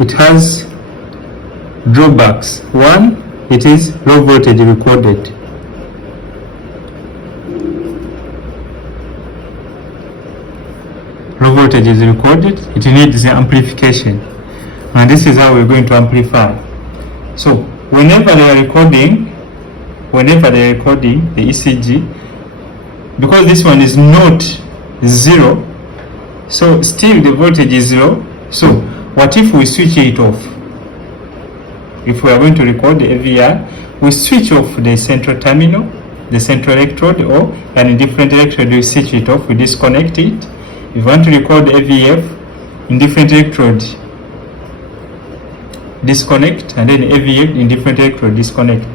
it has drawbacks. One, it is low voltage recorded. Low voltage is recorded, it needs amplification, and this is how we're going to amplify. So whenever they are recording the ECG, because this one is not zero, so still the voltage is low. So what if we switch it off? If we are going to record the AVR, we switch off the central terminal, the central electrode, or an different electrode, we switch it off, we disconnect it. If you want to record the AVF, indifferent electrode, disconnect, and then AVF, indifferent electrode, disconnect.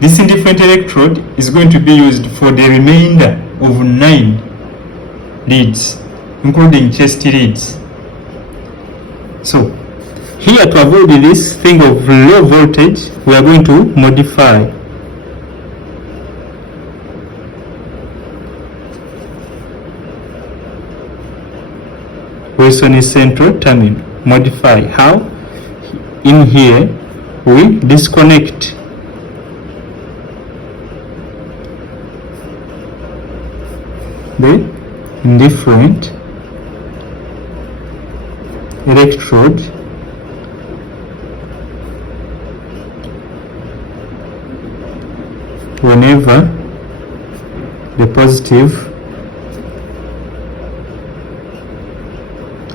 This indifferent electrode is going to be used for the remainder of 9 leads, including chest leads. So, here to avoid this thing of low voltage, we are going to modify. Wilson's central terminal. Modify. How? In here, we disconnect the indifferent electrode whenever the positive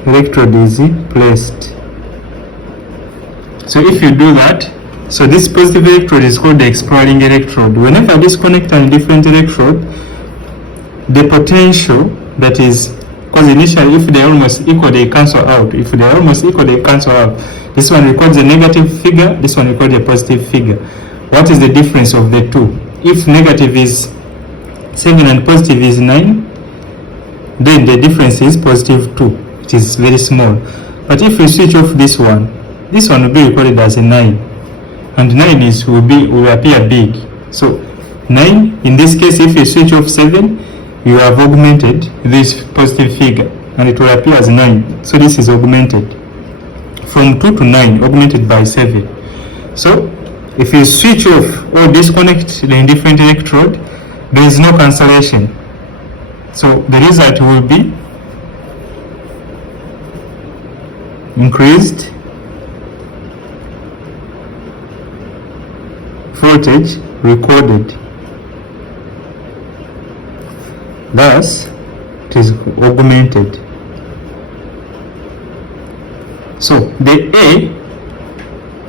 electrode is placed. So if you do that, so this positive electrode is called the exploring electrode. Whenever I disconnect an indifferent electrode, the potential that is, because initially if they are almost equal, they cancel out. If they are almost equal, they cancel out. This one records a negative figure, this one records a positive figure. What is the difference of the two? If negative is 7 and positive is 9, then the difference is positive 2. It is very small. But if we switch off this one will be recorded as a 9, and 9 will appear big. So 9, in this case, if you switch off 7, you have augmented this positive figure, and it will appear as 9. So this is augmented from 2 to 9, augmented by 7. So if you switch off or disconnect the indifferent electrode, there is no cancellation. So the result will be increased voltage recorded. Thus, it is augmented. So the A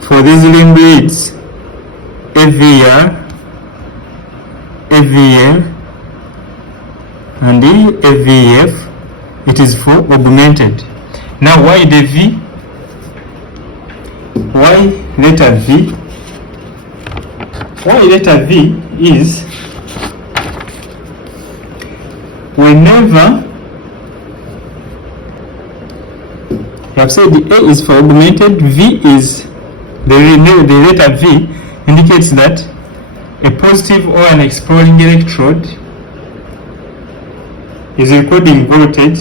for these limb leads, AVR, AVL, and the AVF, it is for augmented. Now why the V? Why letter V? Why letter V is whenever you have said the A is for augmented, V is the letter V indicates that a positive or an exploring electrode is recording voltage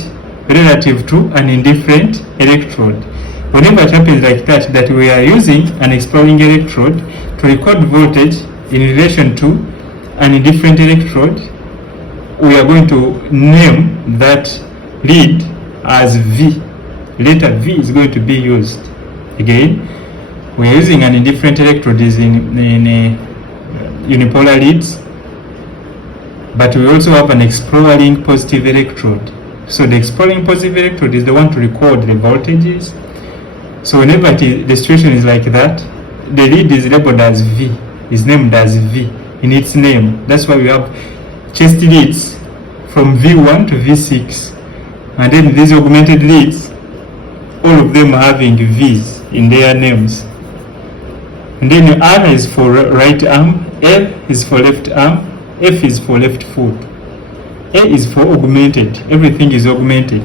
relative to an indifferent electrode. Whenever it happens like that, that we are using an exploring electrode to record voltage in relation to an indifferent electrode, we are going to name that lead as V. Letter V is going to be used. Again, we are using an indifferent electrode in unipolar leads, but we also have an exploring positive electrode. So the exploring positive electrode is the one to record the voltages. So whenever the situation is like that, the lead is labeled as V, is named as V in its name. That's why we have chest leads from V1 to V6, and then these augmented leads all of them having V's in their names. And then R is for right arm, L is for left arm, F is for left foot, A is for augmented. Everything is augmented.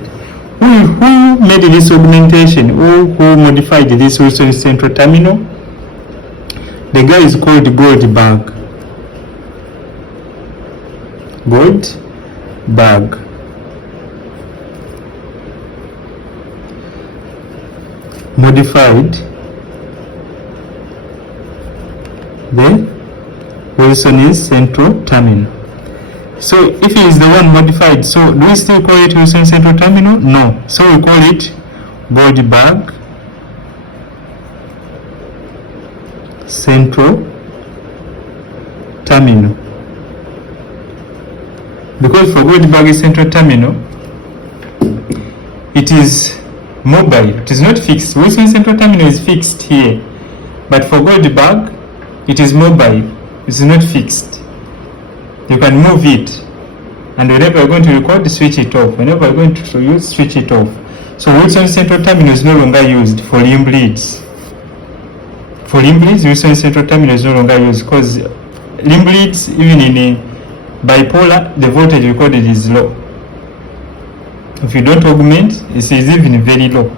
Who made this augmentation? Who modified this Wilson central terminal? The guy is called Goldberg. Goldberg. Modified the Wilson's central terminal. So if he is the one modified, so do we still call it Wilson central terminal? No. So we call it Goldberg central terminal. Because for Goldberg central terminal, it is mobile, it is not fixed. Wilson central terminal is fixed here, but for Goldberg, it is mobile, it is not fixed. You can move it, and whenever you're going to record, switch it off. Whenever you're going to use, switch it off. So Wilson central terminal is no longer used for limb leads. For limb leads, Wilson central terminal is no longer used because limb leads, even in a bipolar, the voltage recorded is low. If you don't augment, it is even very low.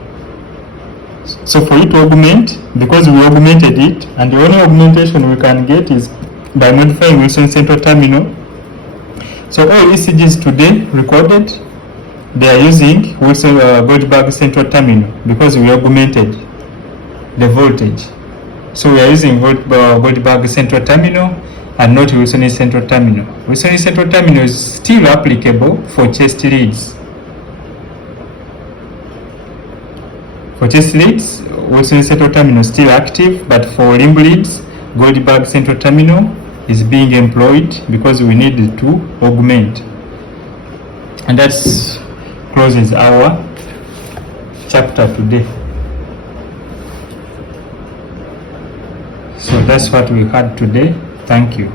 So for it to augment, because we augmented it, and the only augmentation we can get is by modifying Wilson central terminal. So all ECGs today recorded, they are using Wilson Goldberg central terminal because we augmented the voltage. So we are using Goldberg central terminal and not Wilson central terminal. Wilson central terminal is still applicable for chest leads. For chest leads, Wilson central terminal is still active, but for limb leads, Goldberg central terminal is being employed because we need to augment. And that closes our chapter today. So that's what we had today. Thank you.